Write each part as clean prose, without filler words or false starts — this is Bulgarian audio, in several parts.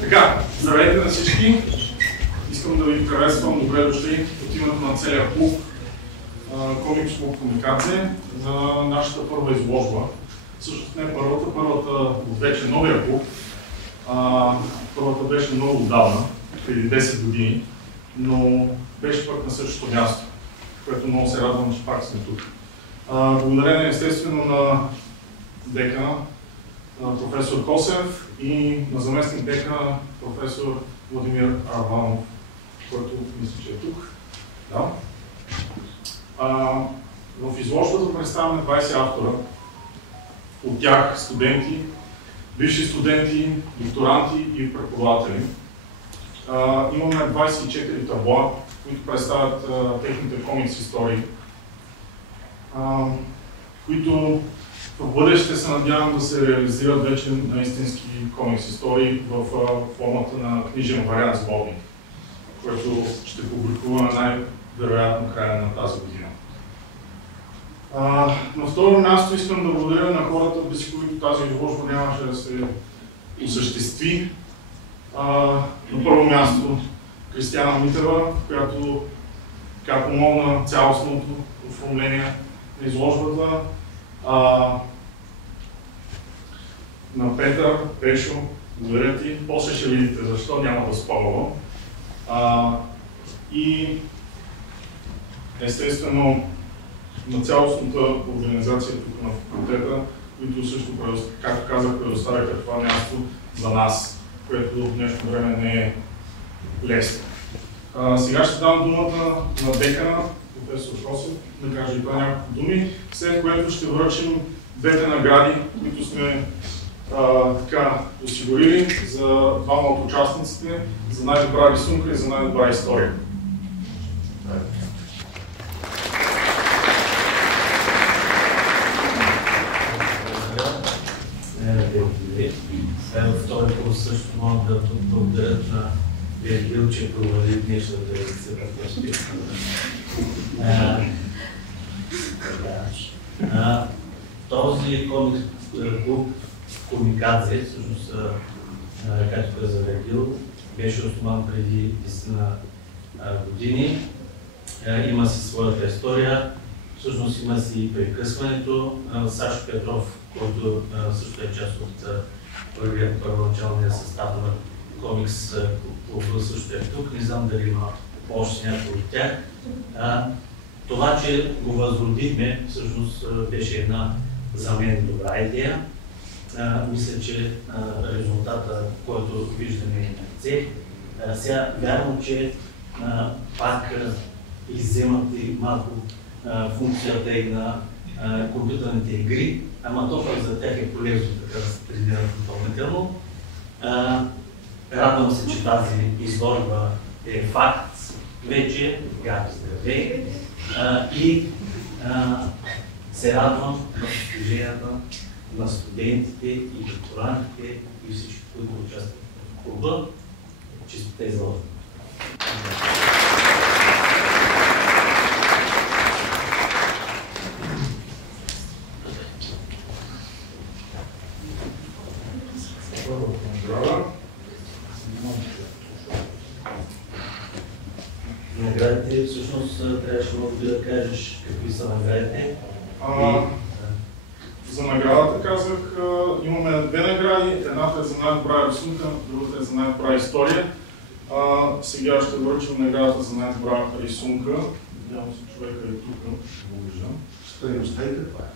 Така, здравейте на всички! Искам да ви приветствам, добре дошли от името на целия клуб Комикс Клуб Комикация за нашата първа изложба. Всъщност не първата от вече новия клуб. Първата беше много отдавна, преди 10 години, но беше пък на същото място, което много се радвам, че пак сме тук. Благодарение естествено на декана, професор Косев и на заместник декана професор Владимир Арванов, който мисля, че е тук. Да. В изложбата представяме 20 автора, от тях студенти, бивши студенти, докторанти и преподаватели. Имаме 24 табла, които представят техните комикс истории, които в бъдеще се надявам да се реализират вече на истински комикс истории в формата на книжен вариант сборник, който ще публикуваме най-вероятно края на тази година. На второ място искам да благодаря на хората, без които тази изложба нямаше да се осъществи. На първо място Кристияна Митева, която помогна цялостното оформление на изложбата. На Петър, Пешо, благодаря ти. После ще видите защо, няма да спомням. И естествено на цялостната организация тук на факултета, които също, както казах, предоставяха това място за нас, което в днешно време не е лесно. Сега ще дам думата на декана, професор Косев, да каже и това няколко думи, след което ще връчим двете награди, които сме осигурили за двама от участниците, за най-добра рисунка и за най-добра история. Във втори курс също мога да благодаря на Вергил, че провали днешната лекция. Този комикс клуб Комикация, всъщност, както каза Вергил, беше основан преди 10 години. Има си своята история, всъщност има си и прекъсването. Сашо Петров, който също е част от първоначалния състав на комикс клуба, също е тук. Не знам дали има още някой от тях. Това, че го възродихме, всъщност беше една за мен добра идея. Мисля, че резултата, който виждаме е на лице. Сега вярвам, че пак изземате малко функцията и на компютърните игри, ама то пък за тях е полезно така да се тренират допълнително. Радвам се, че тази изложба е факт вече, здравей, и се радвам на постиженията на студентите и докторантите и всички, които участват в клуба. Честита изложба! Наградите, всъщност, трябваше много да кажеш какви са наградите. За наградата казах, имаме две награди. Едната е за най-добра рисунка, другата е за най-добра история. Сега ще връчим наградата за най-добра рисунка. Надявам се, човека е тук, го виждам. Стойността и каква е?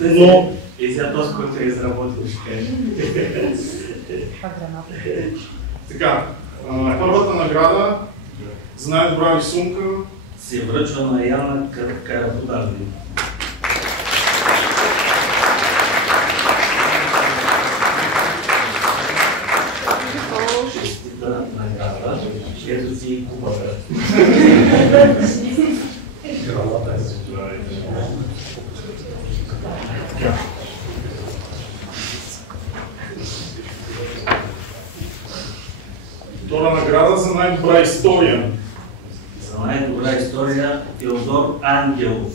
Но и сега този, който е изработил, ще каже. Така, първата награда за най-добра рисунка се връчва на Яна Карабударни. Честита награда. Ето си и купата. Втора награда за най-добра история. За най-добра история Теодор Ангелов.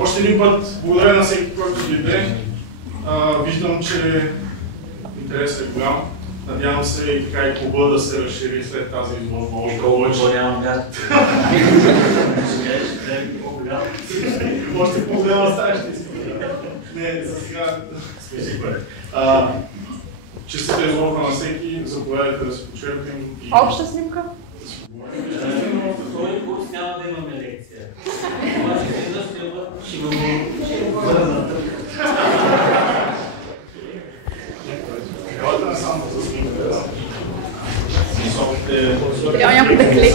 Още един път благодаря на всеки, който дойде. Виждам, че интересът е голям. Надявам се и така и клуба да се разшири след тази изложба още повече. Нямам гад. Още по-голяма стая ще искам. Не, за сега спеши бъде. Честита изложба на всеки, заповядайте да се почерпим. Обща снимка? Втори курс няма да имаме лекция. Обаче ще го върна. Елата не само за снимка. Трябва някой да кликне.